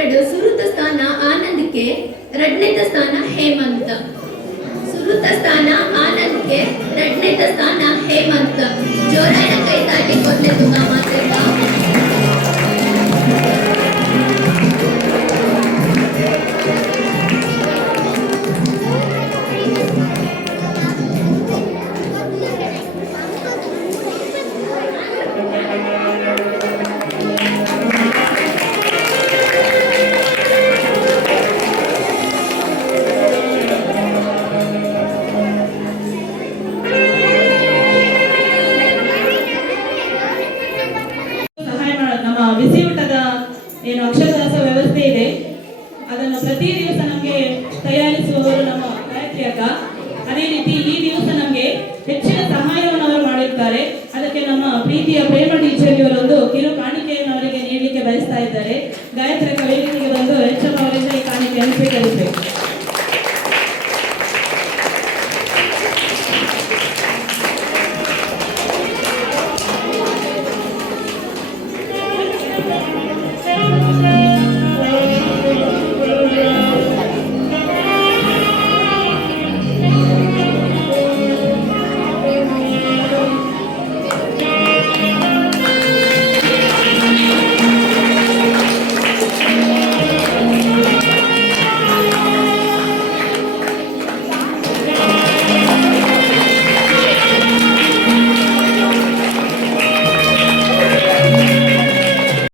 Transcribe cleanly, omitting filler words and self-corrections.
2 ಸುರುತ ಸ್ಥಾನ ಆನಂದ್ಗೆ, 2ನೇ ಸ್ಥಾನ ಹೇಮಂತ್. ಸುರುತ ಸ್ಥಾನ ಆನಂದ್ಗೆ, 2ನೇ ಸ್ಥಾನ ಹೇಮಂತ್. ಜೋರಾದ ಕೈ ತಾಟಿ ಕೊಡ್ಲೆ ತುಂಬಾ ಮಾತೆಲ್ಲ. ಬಿಸಿಯೂಟದ ಏನು ಅಕ್ಷರದಾಸ ವ್ಯವಸ್ಥೆ ಇದೆ, ಅದನ್ನು ಪ್ರತಿ ದಿವಸ ನಮಗೆ ತಯಾರಿಸುವವರು ನಮ್ಮ ಗಾಯತ್ರಿ ಅಕ್ಕ. ಅದೇ ರೀತಿ ಈ ದಿವಸ ನಮಗೆ ಹೆಚ್ಚಿನ ಸಹಾಯವನ್ನು ಅವರು ಮಾಡಿರ್ತಾರೆ. ಅದಕ್ಕೆ ನಮ್ಮ ಪ್ರೀತಿಯ ಪ್ರೇಮ